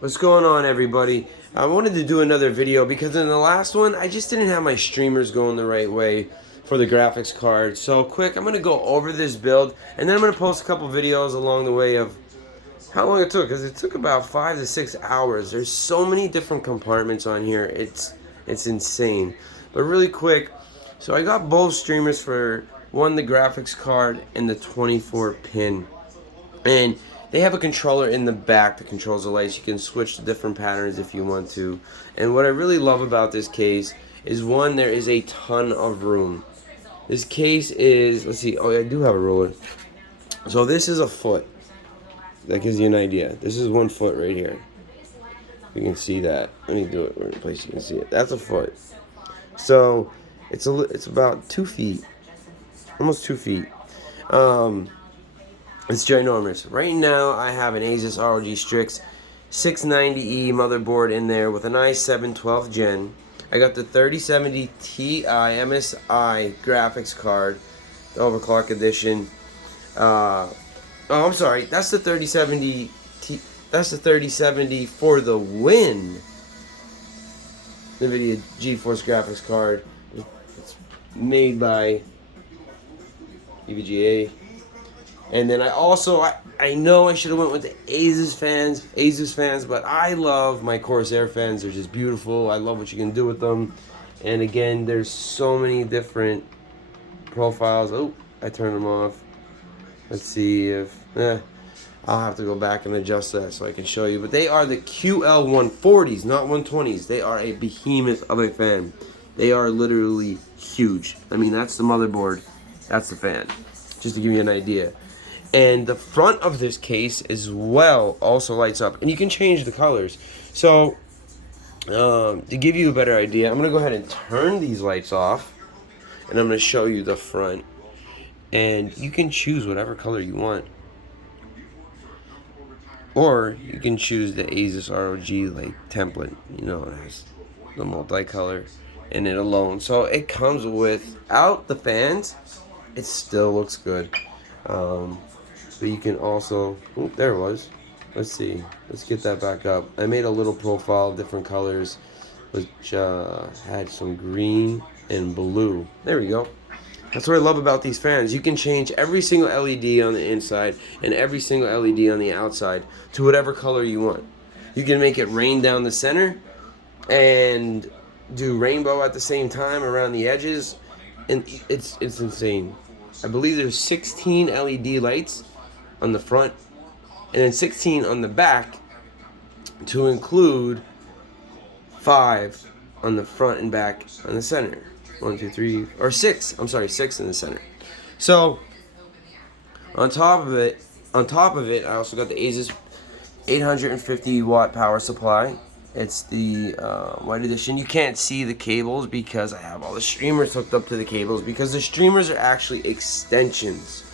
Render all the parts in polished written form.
What's going on, everybody? I wanted to do another video because in the last one I just didn't have my streamers going the right way for the graphics card. So quick, I'm going to go over this build and then I'm going to post a couple videos along the way of how long it took, because it took about 5 to 6 hours. There's so many different compartments on here. It's insane. But really quick, so I got both streamers for the graphics card and the 24 pin. And they have a controller in the back that controls the lights. You can switch to different patterns if you want to. And what I really love about this case is, one, there is a ton of room. This case is, let's see, oh, I do have a ruler. So this is a foot. That gives you an idea. This is 1 foot right here. You can see that. Let me do it in a place you can see it. That's a foot. So it's about 2 feet, almost 2 feet. It's ginormous. Right now I have an Asus ROG Strix 690E motherboard in there with an i7 12th gen. I got the 3070 Ti MSI graphics card, the overclock edition. Oh, I'm sorry. That's the 3070 that's the 3070 for the win. Nvidia GeForce graphics card. It's made by EVGA. And then I know I should have went with the Asus fans, but I love my Corsair fans. They're just beautiful. I love what you can do with them. And again, there's so many different profiles. Oh, I turned them off. Let's see if I'll have to go back and adjust that so I can show you. But they are the QL 140s, not 120s. They are a behemoth of a fan. They are literally huge. I mean, that's the motherboard. That's the fan. Just to give you an idea. And the front of this case as well also lights up. And you can change the colors. So, to give you a better idea, I'm going to go ahead and turn these lights off. And I'm going to show you the front. And you can choose whatever color you want. Or you can choose the Asus ROG like template. You know, it has the multicolor in it alone. So it comes without the fans. It still looks good. But you can also, oh, there it was. Let's see. Let's get that back up. I made a little profile of different colors, which had some green and blue. There we go. That's what I love about these fans. You can change every single LED on the inside and every single LED on the outside to whatever color you want. You can make it rain down the center and do rainbow at the same time around the edges, and it's insane. I believe there's 16 LED lights on the front and then 16 on the back, to include 5 on the front and back on the center. 1, 2, 3, or 6. I'm sorry, 6 in the center. So on top of it, I also got the Asus 850 watt power supply. It's the white edition. You can't see the cables because I have all the streamers hooked up to the cables, because the streamers are actually extensions.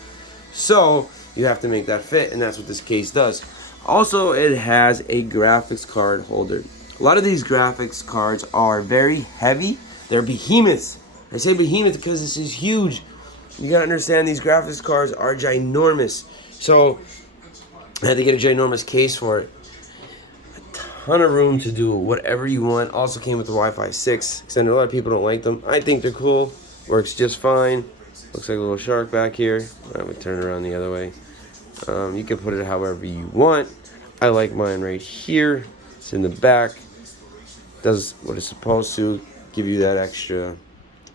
So you have to make that fit, and that's what this case does. Also, it has a graphics card holder. A lot of these graphics cards are very heavy. They're behemoths. I say behemoth because this is huge. You gotta understand, these graphics cards are ginormous. So I had to get a ginormous case for it. Ton of room to do whatever you want. Also came with the Wi-Fi 6, because I know a lot of people don't like them. I think they're cool. Works just fine. Looks like a little shark back here. I would turn it around the other way. You can put it however you want. I like mine right here. It's in the back. Does what it's supposed to. Give you that extra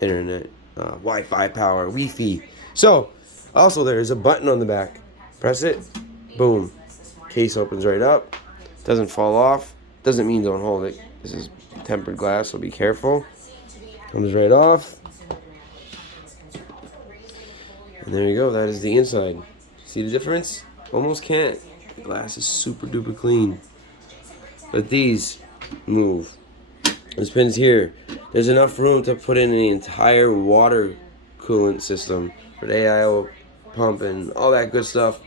internet, Wi-Fi power, Wi-Fi. So, also there's a button on the back. Press it. Boom. Case opens right up. Doesn't fall off. Doesn't mean don't hold it. This is tempered glass, so be careful. Comes right off. And there you go. That is the inside. See the difference? Almost can't. The glass is super duper clean. But these move. This pin's here. There's enough room to put in the entire water coolant system for the AIO pump and all that good stuff.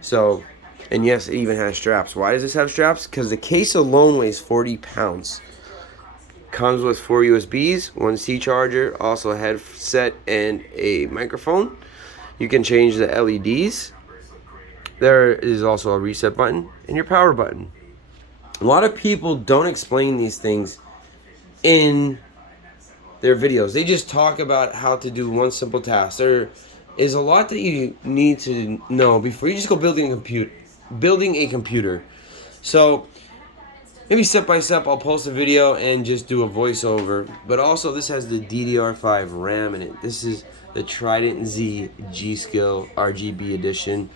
So, and yes, it even has straps. Why does this have straps? Because the case alone weighs 40 pounds. Comes with 4 USBs, 1 C charger, also a headset and a microphone. You can change the LEDs. There is also a reset button and your power button. A lot of people don't explain these things in their videos. They just talk about how to do one simple task. There is a lot that you need to know before you just go building a computer. So maybe step by step I'll post a video and just do a voiceover. But also this has the DDR5 Ram in it. This is the Trident Z G-Skill RGB edition.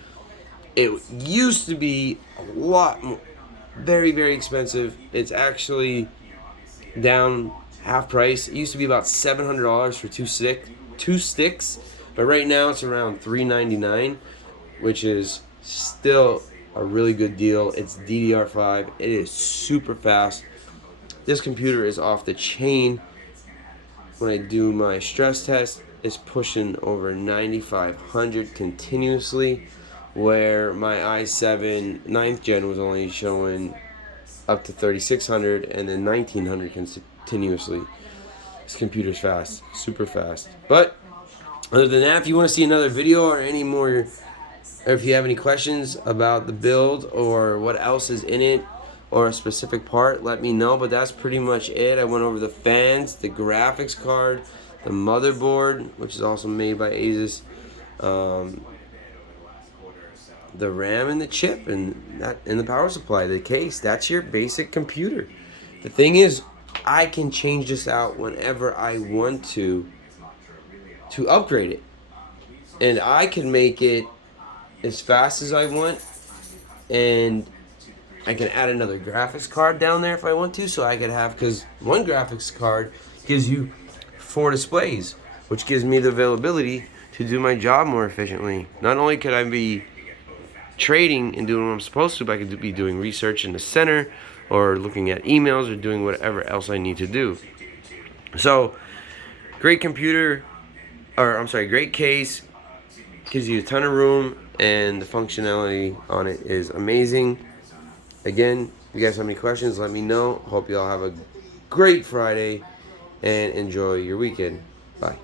It used to be a lot more, very, very expensive. It's actually down half price. It used to be about $700 for two sticks, but right now it's around $399, which is still a really good deal. It's DDR5. It is super fast. This computer is off the chain. When I do my stress test, it's pushing over 9500 continuously, where my i7 9th gen was only showing up to 3600 and then 1900 continuously. This computer's fast, super fast. But other than that, if you want to see another video or any more, or if you have any questions about the build or what else is in it or a specific part, let me know. But that's pretty much it. I went over the fans, the graphics card, the motherboard, which is also made by Asus, the RAM and the chip and the power supply, the case. That's your basic computer. The thing is, I can change this out whenever I want to upgrade it, and I can make it as fast as I want, and I can add another graphics card down there if I want to, so I could have, because one graphics card gives you 4 displays, which gives me the availability to do my job more efficiently. Not only could I be trading and doing what I'm supposed to, but I could be doing research in the center or looking at emails or doing whatever else I need to do. So, great computer, or I'm sorry, great case, gives you a ton of room, and the functionality on it is amazing. Again, if you guys have any questions, let me know. Hope you all have a great Friday and enjoy your weekend. Bye.